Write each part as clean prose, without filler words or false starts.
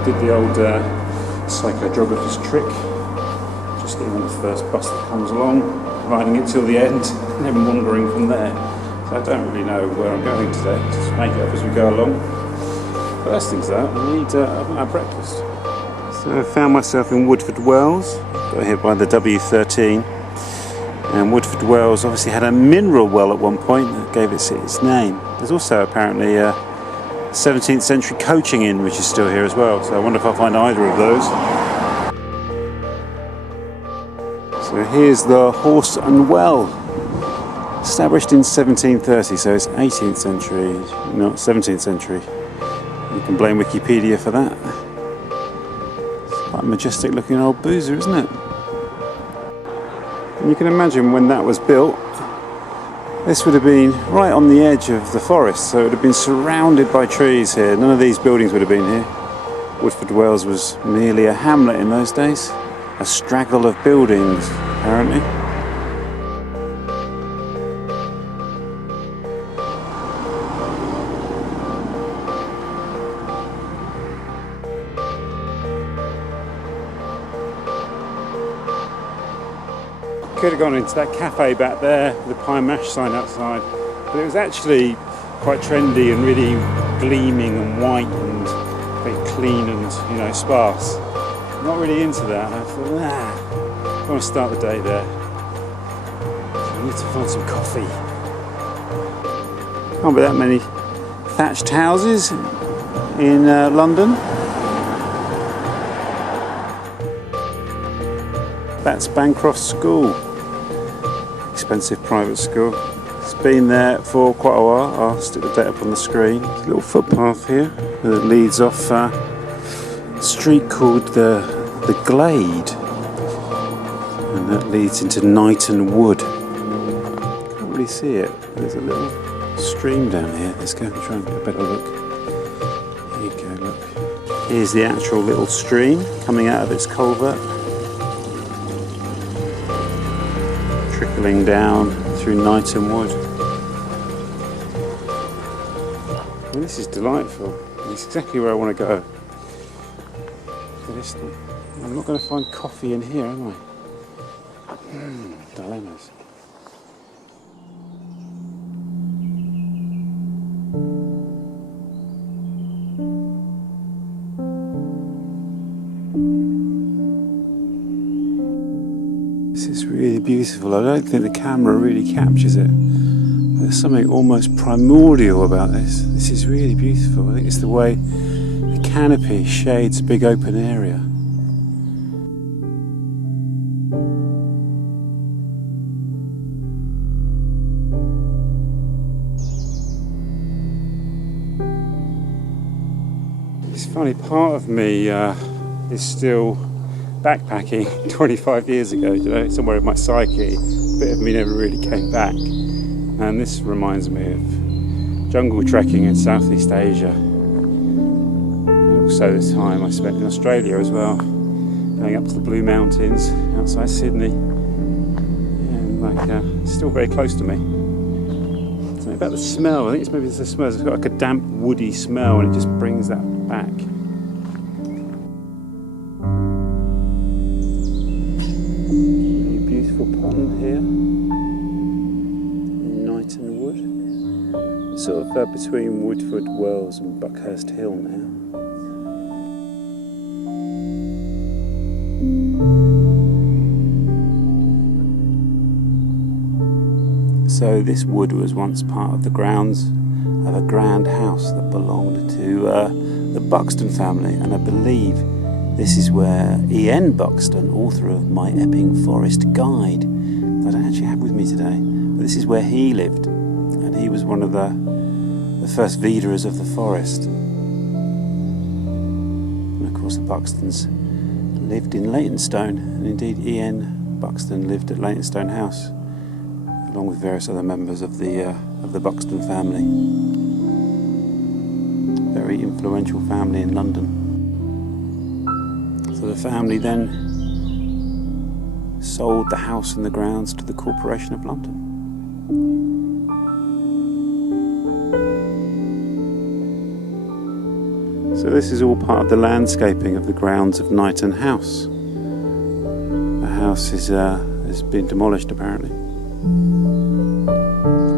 I did the old psychogeographer's trick, just getting on the first bus that comes along, riding it till the end, and then wandering from there. So I don't really know where I'm going today, just make it up as we go along. First things though, I need our breakfast. So I found myself in Woodford Wells, got hit by the W13, and Woodford Wells obviously had a mineral well at one point that gave it its name. There's also apparently a 17th century coaching inn which is still here as well, so I wonder if I'll find either of those. So here's the Horse and Well, established in 1730, so it's 18th century, not 17th century. You can blame Wikipedia for that. It's quite a majestic looking old boozer, isn't it? And you can imagine when that was built, this would have been right on the edge of the forest, so it would have been surrounded by trees here. None of these buildings would have been here. Woodford Wells was merely a hamlet in those days, a straggle of buildings apparently. Could have gone into that cafe back there with the pie mash sign outside, but it was actually quite trendy and really gleaming and white and very clean and sparse. Not really into that, and I thought, I want to start the day there. So I need to find some coffee. Can't be that many thatched houses in London. That's Bancroft School. Expensive private school. It's been there for quite a while. I'll stick the date up on the screen. There's a little footpath here that leads off a street called the Glade, and that leads into Knighton Wood. Can't really see it. There's a little stream down here. Let's go and try and get a better look. Here you go, look. Here's the actual little stream coming out of its culvert, trickling down through Knighton Wood. And this is delightful. It's exactly where I want to go. I'm not going to find coffee in here, am I? Dilemmas. This is really beautiful. I don't think the camera really captures it. There's something almost primordial about this. This is really beautiful. I think it's the way the canopy shades a big open area. It's funny, part of me is still backpacking 25 years ago, somewhere in my psyche. A bit of me never really came back. And this reminds me of jungle trekking in Southeast Asia. And also the time I spent in Australia as well, going up to the Blue Mountains outside Sydney. And it's still very close to me. Something about the smell, I think it's maybe the smell, it's got like a damp woody smell and it just brings that back. Really beautiful pond here. Sort of between Woodford Wells and Buckhurst Hill now. So this wood was once part of the grounds of a grand house that belonged to the Buxton family, and I believe this is where E.N. Buxton, author of My Epping Forest Guide, that I don't actually have with me today, but this is where he lived, and he was one of the first veederers of the forest. And of course the Buxtons lived in Leytonstone, and indeed E.N. Buxton lived at Leytonstone House, along with various other members of the Buxton family. Very influential family in London. So the family then sold the house and the grounds to the Corporation of London. So this is all part of the landscaping of the grounds of Knighton House. The house has been demolished apparently.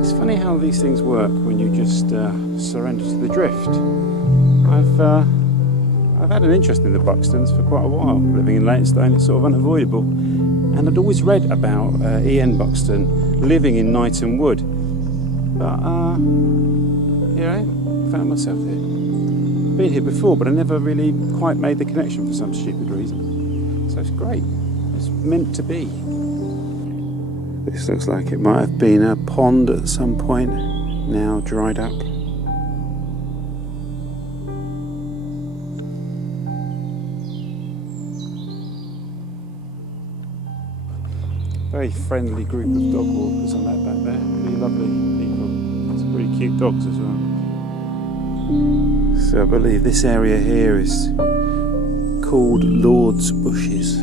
It's funny how these things work when you just surrender to the drift. I've had an interest in the Buxtons for quite a while. Living in Leytonstone, it's sort of unavoidable. And I'd always read about E.N. Buxton living in Knighton Wood. But here I am, found myself here. Been here before, but I never really quite made the connection for some stupid reason. So it's great. It's meant to be. This looks like it might have been a pond at some point, now dried up. Very friendly group of dog walkers I met back there. Really lovely people. Some pretty cute dogs as well. So I believe this area here is called Lord's Bushes.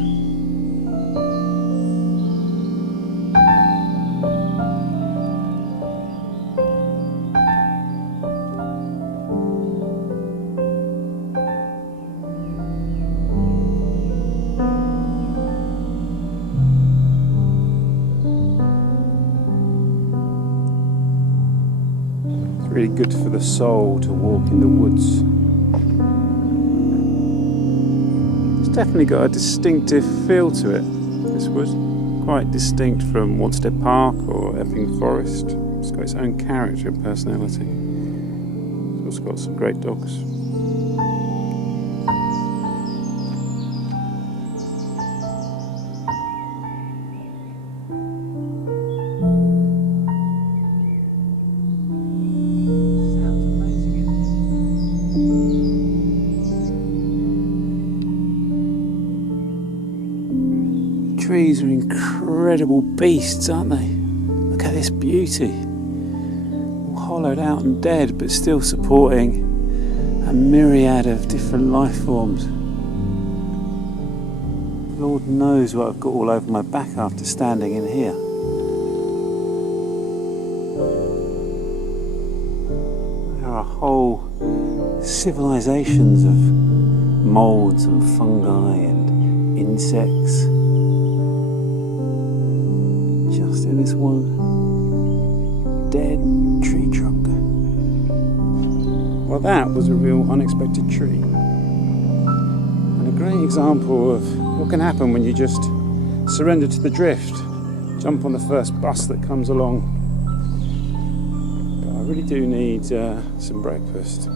Really good for the soul to walk in the woods. It's definitely got a distinctive feel to it, this wood. Quite distinct from Wanstead Park or Epping Forest. It's got its own character and personality. It's also got some great dogs. Trees are incredible beasts, aren't they? Look at this beauty. All hollowed out and dead, but still supporting a myriad of different life forms. Lord knows what I've got all over my back after standing in here. There are whole civilizations of moulds and fungi and insects. Just in this one dead tree trunk. Well, that was a real unexpected tree. And a great example of what can happen when you just surrender to the drift. Jump on the first bus that comes along. But I really do need some breakfast.